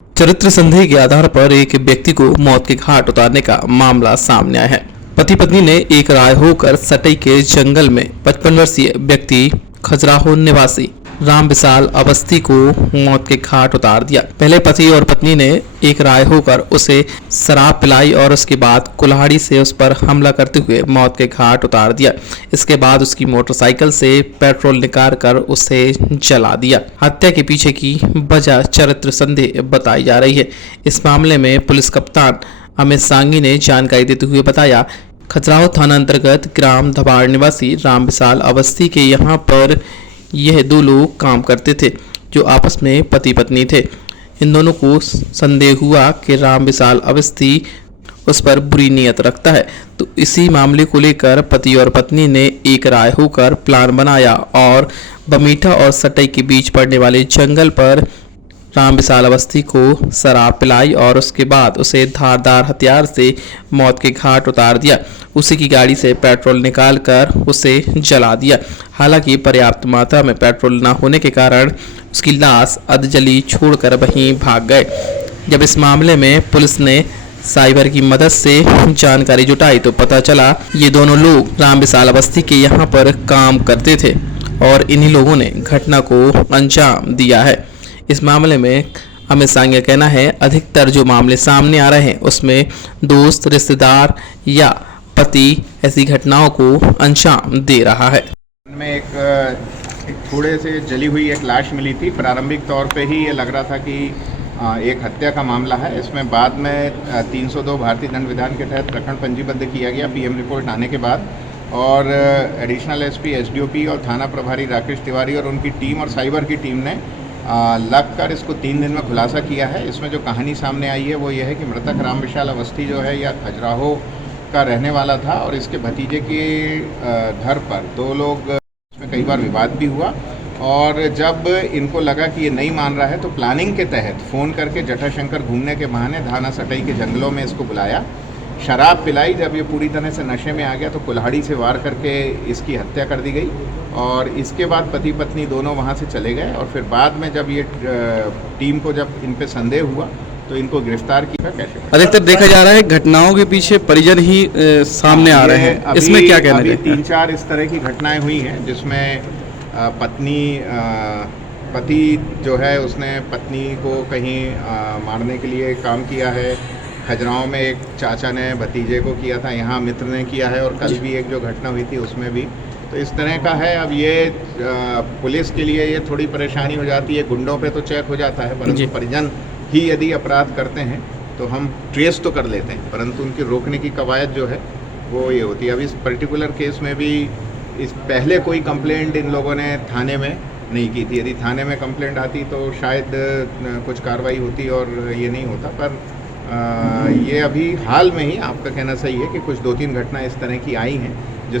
चरित्र संदेह के आधार पर एक व्यक्ति को मौत के घाट उतारने का मामला सामने आया है। पति पत्नी ने एक राय होकर सटई के जंगल में 55 वर्षीय व्यक्ति खजुराहो निवासी राम विशाल अवस्थी को मौत के घाट उतार दिया। पहले पति और पत्नी ने एक राय होकर उसे शराब पिलाई और उसके बाद कुल्हाड़ी से उस पर हमला करते हुए मौत के घाट उतार दिया। इसके बाद उसकी मोटरसाइकिल से पेट्रोल निकाल कर उसे जला दिया। हत्या के पीछे की वजह चरित्र संदेह बताई जा रही है। इस मामले में पुलिस कप्तान अमित सांगी ने जानकारी देते हुए बताया, खजुराहो थाना अंतर्गत ग्राम धबाड़ निवासी राम विशाल अवस्थी के यहाँ पर यह दो लोग काम करते थे जो आपस में पति पत्नी थे। इन दोनों को संदेह हुआ कि राम विशाल अवस्थी उस पर बुरी नीयत रखता है, तो इसी मामले को लेकर पति और पत्नी ने एक राय होकर प्लान बनाया और बमीठा और सटई के बीच पड़ने वाले जंगल पर राम विशाल अवस्थी को शराब पिलाई और उसके बाद उसे धारदार हथियार से मौत के घाट उतार दिया। उसी की गाड़ी से पेट्रोल निकालकर उसे जला दिया। हालांकि पर्याप्त मात्रा में पेट्रोल न होने के कारण उसकी लाश अधजली छोड़कर वहीं भाग गए। जब इस मामले में पुलिस ने साइबर की मदद से जानकारी जुटाई तो पता चला ये दोनों लोग राम विशाल अवस्थी के यहाँ पर काम करते थे और इन्हीं लोगों ने घटना को अंजाम दिया है। इस मामले में अमित सांगी का कहना है, अधिकतर जो मामले सामने आ रहे हैं उसमें दोस्त, रिश्तेदार या पति ऐसी घटनाओं को अंजाम दे रहा है। में एक थोड़े से जली हुई एक लाश मिली थी। प्रारंभिक तौर पे ही ये लग रहा था कि एक हत्या का मामला है। इसमें बाद में 302 भारतीय दंड विधान के तहत प्रकरण पंजीबद्ध किया गया पीएम रिपोर्ट आने के बाद, और एडिशनल एसपी, एसडीओपी और थाना प्रभारी राकेश तिवारी और उनकी टीम और साइबर की टीम ने लगकर इसको 3 दिन में खुलासा किया है। इसमें जो कहानी सामने आई है वो ये है कि मृतक राम विशाल अवस्थी जो है यह खजुराहो का रहने वाला था और इसके भतीजे के घर पर 2 लोग इसमें कई बार विवाद भी हुआ, और जब इनको लगा कि ये नहीं मान रहा है तो प्लानिंग के तहत फ़ोन करके जटाशंकर घूमने के बहाने थाना सटई के जंगलों में इसको बुलाया, शराब पिलाई। जब ये पूरी तरह से नशे में आ गया तो कुल्हाड़ी से वार करके इसकी हत्या कर दी गई और इसके बाद पति पत्नी दोनों वहाँ से चले गए। और फिर बाद में जब ये टीम को जब इन पे संदेह हुआ तो इनको गिरफ्तार किया। कैसे अधिकतर देखा जा रहा है घटनाओं के पीछे परिजन ही सामने आ रहे हैं, इसमें क्या कहना है? 3-4 इस तरह की घटनाएं हुई हैं जिसमें पति जो है उसने पत्नी को कहीं मारने के लिए काम किया है। खजुराहो में एक चाचा ने भतीजे को किया था, यहाँ मित्र ने किया है, और कल भी एक जो घटना हुई थी उसमें भी। तो इस तरह का है। अब ये पुलिस के लिए ये थोड़ी परेशानी हो जाती है। गुंडों पे तो चेक हो जाता है, परंतु परिजन ही यदि अपराध करते हैं तो हम ट्रेस तो कर लेते हैं, परंतु उनकी रोकने की कवायद जो है वो ये होती है। अब इस पर्टिकुलर केस में भी इस पहले कोई कंप्लेंट इन लोगों ने थाने में नहीं की थी। यदि थाने में कंप्लेंट आती तो शायद कुछ कार्रवाई होती और ये नहीं होता। पर ये अभी हाल में ही आपका कहना सही है कि कुछ 2-3 घटना इस तरह की आई हैं